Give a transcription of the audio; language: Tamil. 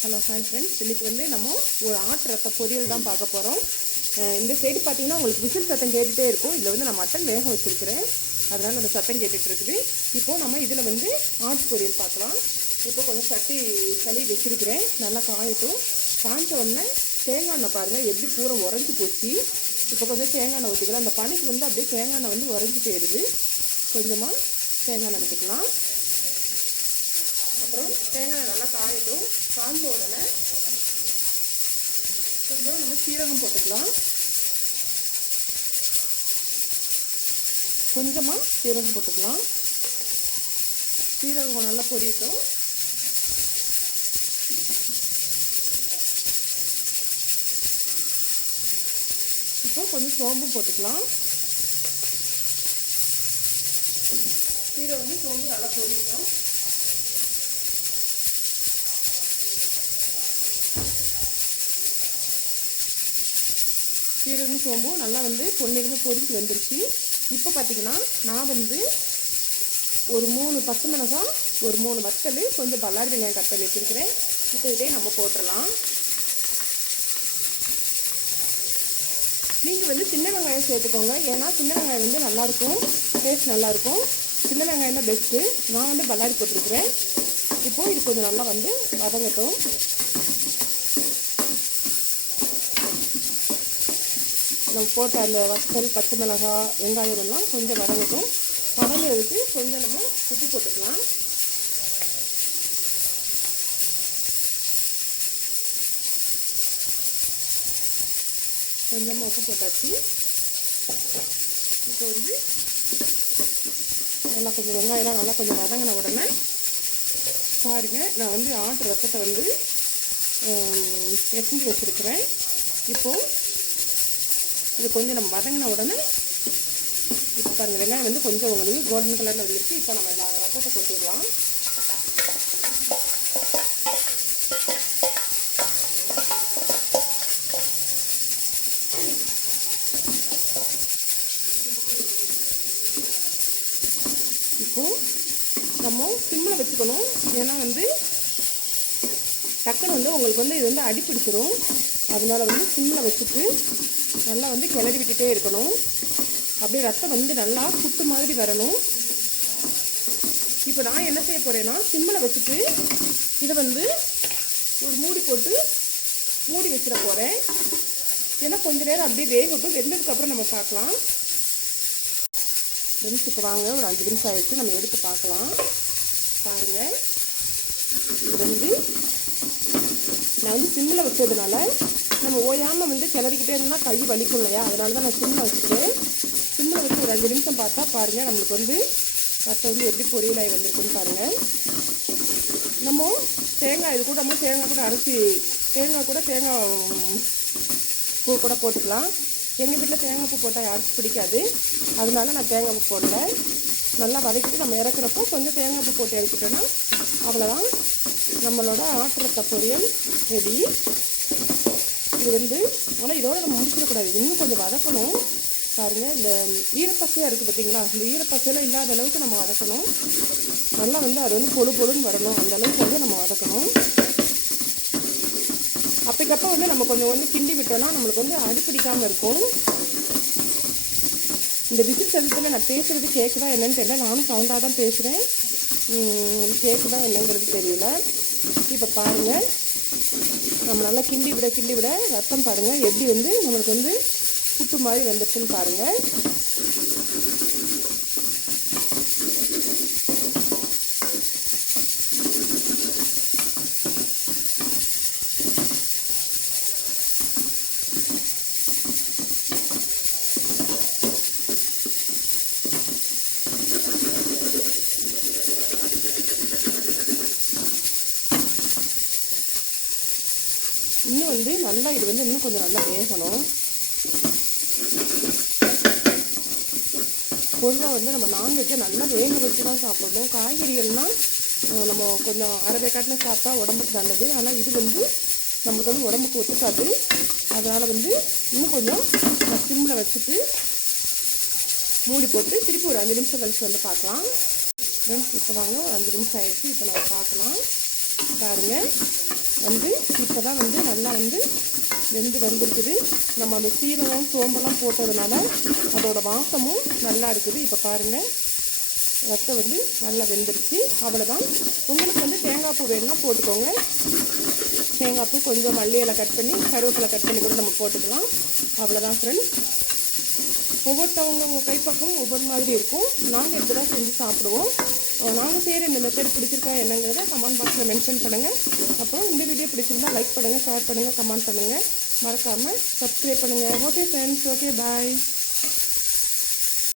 ஹலோ ஹாய் ஃப்ரெண்ட்ஸ் இன்றைக்கி வந்து நம்ம ஒரு ஆட்டு ரத்த பொரியல் தான் பார்க்க போகிறோம் இந்த சைடு பார்த்தீங்கன்னா உங்களுக்கு விசில் சத்தம் கேட்டுகிட்டே இருக்கும். இதில் வந்து நான் மட்டன் வேக வச்சுருக்கிறேன். அதனால் அந்த சத்தம் கேட்டுகிட்டு இருக்குது. இப்போது நம்ம இதில் வந்து ஆட்டு பொரியல் பார்க்கலாம். இப்போ கொஞ்சம் சட்டி சளி வச்சுருக்கிறேன். நல்லா காயட்டும். காய்ச்ச உடனே தேங்காய் எண்ணெய் பாருங்கள் எப்படி பூரா உறைஞ்சி போச்சு. இப்போ கொஞ்சம் தேங்காய் எண்ணெய் ஊற்றிக்கலாம் அந்த பனிக்கு வந்து அப்படியே தேங்காய் எண்ணெய் வந்து உறைஞ்சி போயிடுது. கொஞ்சமாக தேங்காய் எண்ணெய் ஊற்றிக்கலாம் அப்புறம் தேங்காய் நல்லா காயட்டும். காய்ந்த உடனே கொஞ்சம் நம்ம சீரகம் போட்டுக்கலாம். கொஞ்சமாக சீரகம் போட்டுக்கலாம். சீரகம் நல்லா பொரியட்டும். இப்போ கொஞ்சம் சோம்பு போட்டுக்கலாம். சீரகம் சோம்பு நல்லா பொரியட்டும். சீரகம் சோம்பும் நல்லா வந்து பொன்னிறமாக பொரிஞ்சு வந்துருச்சு. இப்போ பார்த்தீங்கன்னா நான் வந்து ஒரு மூணு பத்து மிளகாய் ஒரு மூணு வத்தல் கொஞ்சம் பல்லாரி வெங்காயம் கட் பண்ணி வச்சுருக்கிறேன். இப்போ இதே நம்ம போட்டுடலாம். நீங்கள் வந்து சின்ன வெங்காயம் சேர்த்துக்கோங்க. ஏன்னா சின்ன வெங்காயம் வந்து நல்லாயிருக்கும் டேஸ்ட் நல்லாயிருக்கும் சின்ன வெங்காயம் தான் பெஸ்ட்டு நான் வந்து பல்லாரி போட்டிருக்கிறேன். இப்போது இது கொஞ்சம் நல்லா வந்து வதங்கட்டும். நம்ம போட்ட அந்த வத்தல் பச்சை மிளகாய் வெங்காயம் எல்லாம் கொஞ்சம் வதங்கட்டும். வதங்கிறதுக்கு கொஞ்சம் நம்ம உப்பு போட்டுக்கலாம். கொஞ்சமாக உப்பு போட்டாச்சு. இப்போ வந்து நல்லா கொஞ்சம் வெங்காயம்லாம் நல்லா கொஞ்சம் வதங்கின உடனே பாருங்க நான் வந்து ஆட்டு ரத்தத்தை வந்து எசஞ்சு வச்சுருக்கிறேன். இப்போது இது கொஞ்சம் நம்ம வதங்கின உடனே இப்போ பாருங்கள் வெங்காயம் வந்து கொஞ்சம் உங்களுக்கு கோல்டன் கலரில் வந்துருச்சு. இப்போ நம்ம இந்த ரப்பத்தை கொட்டிடலாம். இப்போது நம்ம சிம்மில் வச்சுக்கணும். ஏன்னா வந்து டக்குன்னு வந்து உங்களுக்கு வந்து இது வந்து அடிப்பிடிச்சிரும். அதனால வந்து சிம்மில் வச்சுட்டு நல்லா வந்து கிளறி விட்டுட்டே இருக்கணும். அப்படியே ரத்தம் வந்து நல்லா புட்டு மாதிரி வரணும். இப்போ நான் என்ன செய்ய போகிறேன்னா சிம்மில் வச்சுட்டு இதை வந்து ஒரு மூடி போட்டு மூடி வச்சிட போகிறேன் ஏன்னா கொஞ்ச நேரம் அப்படியே வேகட்டும். வெந்ததுக்கப்புறம் நம்ம பார்க்கலாம். ஃப்ரெண்ட்ஸ் இப்போ வாங்க. ஒரு அஞ்சு நிமிஷம் ஆகிடுச்சு நம்ம எடுத்து பார்க்கலாம். பாருங்கள் இது வந்து நான் வந்து சிம்மில் வச்சதுனால நம்ம ஓயாமல் வந்து கிளறிக்கிட்டே இருந்தால் கை வலிக்கும் இல்லையா? அதனால தான் நான் சிம்மில் வச்சுட்டேன். சிம்மில் வச்சு ஒரு அஞ்சு நிமிஷம் பார்த்தா பாருங்கள் நம்மளுக்கு வந்து ரத்தம் வந்து எப்படி பொரியலாகி வந்திருக்குன்னு பாருங்கள் நம்ம தேங்காய் இது கூட நம்ம தேங்காய் கூட அரைச்சி தேங்காய் கூட தேங்காய் பூ கூட போட்டுக்கலாம். எங்கள் வீட்டில் தேங்காய் பூ போட்டால் யாருக்கும் பிடிக்காது. அதனால நான் தேங்காய் பூ போடல. நல்லா வதக்கிட்டு நம்ம இறக்குறப்போ கொஞ்சம் தேங்காய் பூ போட்டு இறக்கிட்டோன்னா அவ்வளோதான் நம்மளோட ஆட்டுறத்த பொரியல் ரெடி இது வந்து ஆனால் இதோட நம்ம முடிச்சிடக்கூடாது. இன்னும் கொஞ்சம் வதக்கணும். பாருங்கள் இந்த ஈரப்பசையாக இருக்குது பார்த்தீங்களா இந்த ஈரப்பசையெல்லாம் இல்லாத அளவுக்கு நம்ம வதக்கணும். நல்லா வந்து அது வந்து பொழு பொழுன்னு வரணும். அந்த அளவுக்கு வந்து நம்ம வதக்கணும். அப்பைக்கப்போ வந்து நம்ம கொஞ்சம் வந்து கிண்டி விட்டோம்னா நம்மளுக்கு வந்து அடிப்பிடிக்காமல் இருக்கும். இந்த விசில் சதத்தில் நான் பேசுகிறது கேட்குதா என்னன்னு தெரியல. நானும் சவுண்டாக தான் பேசுகிறேன் கேட்குதா என்னங்கிறது தெரியல. இப்போ பாருங்கள் நம்ம நல்லா கிண்டி விட கிண்டி விட ரத்தம் பாருங்கள் எப்படி வந்து நம்மளுக்கு வந்து புட்டு மாதிரி வந்துருச்சுன்னு பாருங்கள் வந்து நல்லா இது வந்து இன்னும் கொஞ்சம் நல்லா வேகணும். பொதுவாக வந்து நம்ம நான்வெஜ்ஜை நல்லா வேக வச்சு தான் சாப்பிடணும். காய்கறிகள்னால் நம்ம கொஞ்சம் அரைவே காட்டில் சாப்பிட்டா உடம்புக்கு நல்லது. ஆனால் இது வந்து நமக்கு வந்து உடம்புக்கு ஒத்துக்காது. அதனால் வந்து இன்னும் கொஞ்சம் சிம்மில் வச்சுட்டு மூடி போட்டு திருப்பி ஒரு அஞ்சு நிமிஷம் கழிச்சு வந்து பார்க்கலாம். ஃப்ரெண்ட்ஸ் இப்போ வாங்க. ஒரு அஞ்சு நிமிஷம் ஆயிடுச்சு. இப்போ நம்ம பார்க்கலாம். பாருங்கள் வந்து இப்போ தான் வந்து நல்லா வந்து வெந்து வந்திருக்குது. நம்ம அந்த சீரகம் சோம்பெல்லாம் போட்டதுனால அதோட வாசமும் நல்லா இருக்குது. இப்போ பாருங்கள் ரத்தம் வந்து நல்லா வெந்துருச்சு. அவ்வளோதான் உங்களுக்கு வந்து தேங்காய் பூ வேணும்னா போட்டுக்கோங்க. தேங்காய் பூ கொஞ்சம் மல்லி இலை கட் பண்ணி கருவேப்பிலை கட் பண்ணி கூட நம்ம போட்டுக்கலாம். அவ்வளோதான் ஃப்ரெண்ட்ஸ் ஒவ்வொருத்தவங்க உங்கள் கைப்பக்கம் ஒவ்வொரு மாதிரி இருக்கும். நாங்கள் இப்படி தான் செஞ்சு சாப்பிடுவோம். நாங்கள் செய்கிற இந்த மெத்தட் பிடிச்சிருக்கா என்னங்கிறத கமெண்ட் பாக்ஸில் மென்ஷன் பண்ணுங்கள் அப்புறம் இந்த வீடியோ பிடிச்சிருந்தா லைக் பண்ணுங்கள் ஷேர் பண்ணுங்கள் கமெண்ட் பண்ணுங்கள் மறக்காமல் சப்ஸ்கிரைப் பண்ணுங்கள் ஓகே ஃப்ரெண்ட்ஸ் ஓகே பாய்